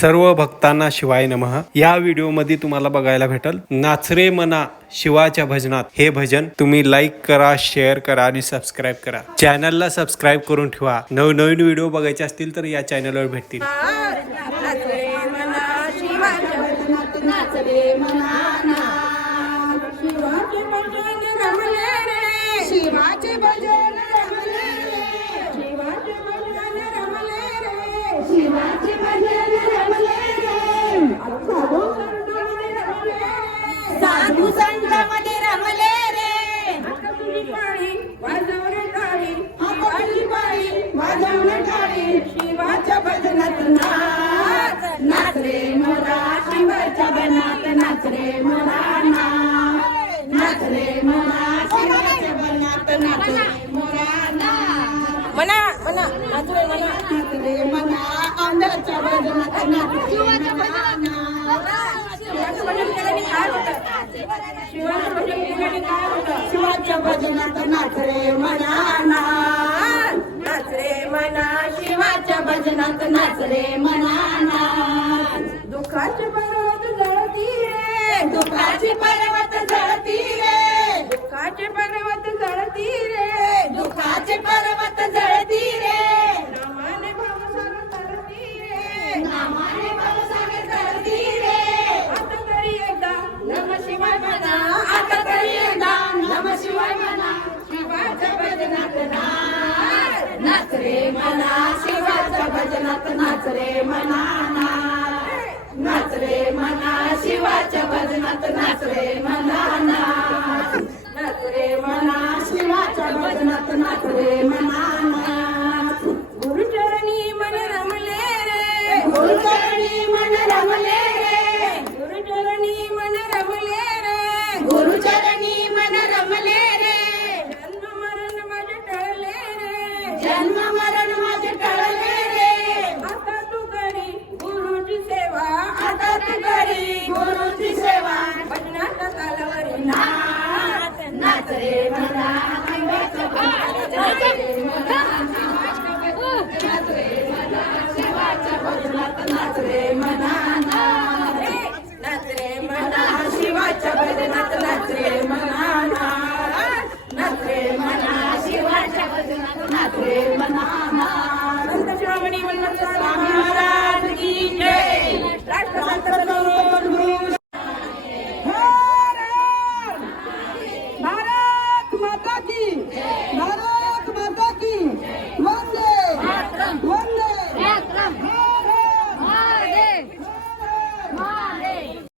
सर्व भक्तांना शिवाय नमः। या व्हिडिओ मध्ये तुम्हाला बघायला भेटल नाच रे मना शिवाच्या भजनात हे भजन। तुम्ही लाईक करा, शेअर करा आणि सबस्क्राईब करा। चॅनलला सबस्क्राईब करून ठेवा। नवनवीन व्हिडिओ बघायचे असतील तर या चॅनलवर भेटतील। शिवाचे भजन रमले रे, शिवाचे भजन रमले रे, शिवाचे भजन रमले रे, साधू संतांमध्ये रमले रे। आता तुझी पाळी वाजवणे टाळी, आपली पाळी वाजवणे टाळी, शिवाच्या भजनात नाच, नाच रे मोरा शिवाच्या भजनात नाच रे मोरा, नाच रे मोरा शिवाच्या भजनात नाच रे मोरा, मना मना नाच रे मना, नाच रे मना आंध्रच्या भजनात नाच रे मना। शिवाचं भजन केल्याने काय होतं? शिवाचं भजन केल्याने काय होतं? शिवाच्या भजनात नाच रे मना, नाच रे मना शिवाच्या भजनात नाच रे मना। दुःखाचे पर्वत जळती रे, दुःखाचे पर्वत जळती रे, दुःखाचे पर्वत जळती रे, दुःखाचे पर्वत जळती रे, नामाने भावसागर तरती रे, नामाने भावसागर तरती रे। आता तरी एकदा नम शिवाय म्हणा, आता तरी एकदा नम शिवाय म्हणा, शिवाच्या भजनात नाच, नाच रे मना शिवाच्या भजनात नाच रे मना, नाच रे मना शिवाच्या भजनात नाच रे मना, नाच रे मना शिवाच्या भजनात नाच रे मना। गुरुचरणी मन रमले रे, गुरुचरणी मन रमले रे, गुरुचरणी मन रमले रे, गुरुचरणी मन रमले रे, जन्म मरण माझे टळले रे, जन्म मरण माझे टळले रे। आता तू करी गुरुची सेवा, आता तू करी गुरुची सेवा, भजनाच्या तालावरी नाच, नाच रे मना शिवाच्या भजनात नाच रे मना, नाच रे मना शिवाच्या भजनात नाच रे मना।